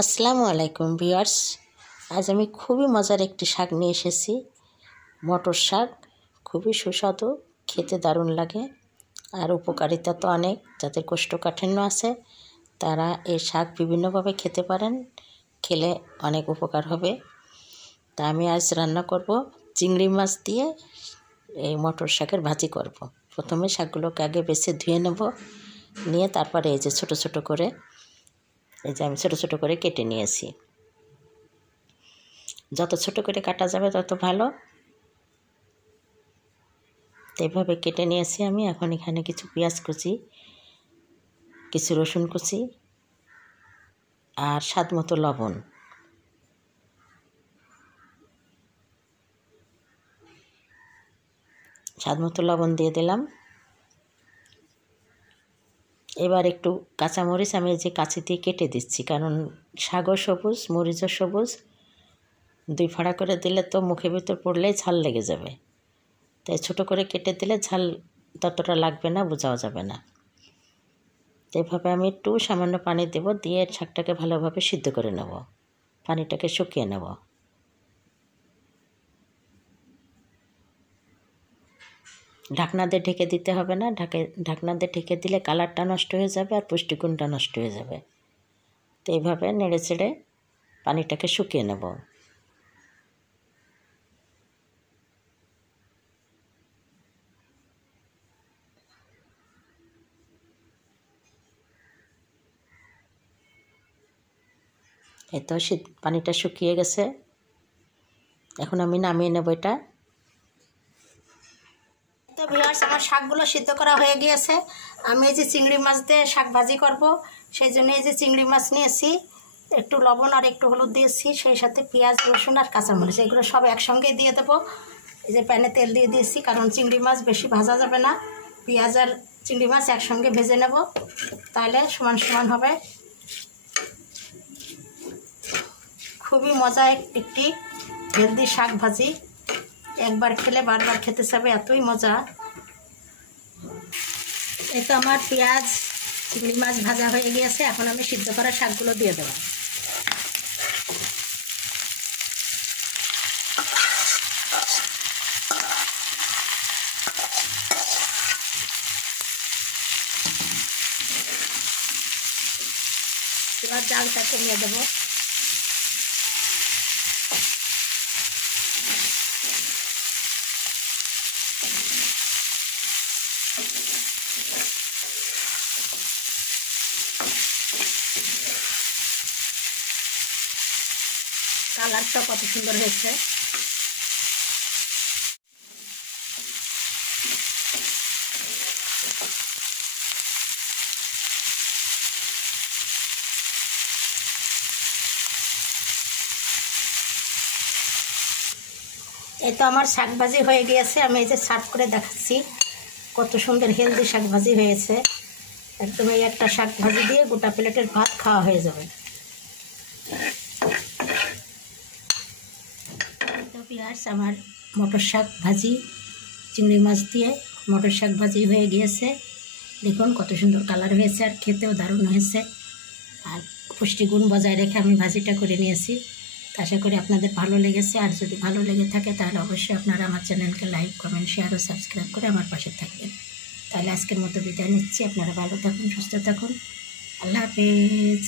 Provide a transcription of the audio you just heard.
আসসালামু আলাইকুম ভিউয়ার্স। আজ আমি খুবই মজার একটি শাক নিয়ে এসেছি, মটর শাক। খুবই সুস্বাদু, খেতে দারুণ লাগে আর উপকারিতা তো অনেক। যাদের কোষ্ঠকাঠিন্য আছে তারা এই শাক বিভিন্নভাবে খেতে পারেন, খেলে অনেক উপকার হবে। তা আমি আজ রান্না করব চিংড়ি মাছ দিয়ে এই মটর শাকের ভাজি করব। প্রথমে শাকগুলোকে আগে বেছে ধুয়ে নেব, নিয়ে তারপরে এই যে ছোট ছোট করে আমি ছোট ছোট করে কেটে নিয়েছি। যত ছোট করে কাটা যাবে তত ভালো। তো এইভাবে কেটে নিয়েছি আমি। এখন এখানে কিছু পেঁয়াজ কুচি, কিছু রসুন কুচি আর স্বাদ মতো লবণ, দিয়ে দিলাম। এবার একটু কাঁচামরিচ আমি যে কাঁচি দিয়ে কেটে দিচ্ছি, কারণ শাকও সবুজ, মরিচও সবুজ। দুই ফাড়া করে দিলে তো মুখের ভিতর পড়লেই ঝাল লেগে যাবে, তাই ছোটো করে কেটে দিলে ঝাল ততটা লাগবে না, বোঝাও যাবে না। তো এইভাবে আমি একটু সামান্য পানি দেব, দিয়ে শাকটাকে ভালোভাবে সিদ্ধ করে নেব, পানিটাকে শুকিয়ে নেব। ঢাকনা দিয়ে ঢেকে দিতে হবে না, ঢাকনা দিয়ে ঢেকে দিলে কালারটা নষ্ট হয়ে যাবে আর পুষ্টিগুণটা নষ্ট হয়ে যাবে। তো এইভাবে নেড়ে চেড়ে পানিটাকে শুকিয়ে নেব। এই তো পানিটা শুকিয়ে গেছে, এখন আমি নামিয়ে নেব এটা। তো ভিউয়ার্স, আমার শাকগুলো সিদ্ধ করা হয়ে গিয়েছে। আমি এই যে চিংড়ি মাছ দিয়ে শাক ভাজি করব, সেই জন্য এই যে চিংড়ি মাছ নিয়েছি, একটু লবণ আর একটু হলুদ দিয়েছি, সেই সাথে পেঁয়াজ, রসুন আর কাঁচামরিচ এগুলো সব একসঙ্গে দিয়ে দেবো। এই যে প্যানে তেল দিয়ে দিয়েছি, কারণ চিংড়ি মাছ বেশি ভাজা যাবে না। পেঁয়াজ আর চিংড়ি মাছ একসঙ্গে ভেজে নেব, তাহলে সমান সমান হবে। খুবই মজা একটি হেলদি শাক ভাজি, একবার খেলে বারবার খেতে চাবে, এতই মজা। এই তো আমার পেঁয়াজ, চিংড়ি মাছ ভাজা হয়ে গিয়েছে। এখন আমি সিদ্ধ করা শাকগুলো দিয়ে দেবো। এবার জালটা কমিয়ে দেবো। কালারটা কত সুন্দর হয়েছে। এই তো আমার শাক ভাজি হয়ে গিয়েছে। আমি এই যে সার্ভ করে দেখাচ্ছি, কত সুন্দর হেলদি শাক ভাজি হয়েছে। একদম এই একটা শাক ভাজি দিয়ে গোটা প্লেটের ভাত খাওয়া হয়ে যাবে। তো ভিউয়ার্স, আমার মটর শাক ভাজি, চিংড়ি মাছ দিয়ে মটর শাক ভাজি হয়ে গিয়েছে। দেখুন কত সুন্দর কালার হয়েছে, আর খেতেও দারুণ হয়েছে। আর পুষ্টিগুণ বজায় রেখে আমি ভাজিটা করে নিয়েছি। আশা করি আপনাদের ভালো লেগেছে। আর যদি ভালো লেগে থাকে তাহলে অবশ্যই আপনারা আমার চ্যানেলকে লাইক, কমেন্ট, শেয়ার ও সাবস্ক্রাইব করে আমার পাশে থাকবেন। তাহলে আজকের মতো বিদায় নিচ্ছি। আপনারা ভালো থাকুন, সুস্থ থাকুন। আল্লাহ হাফেজ।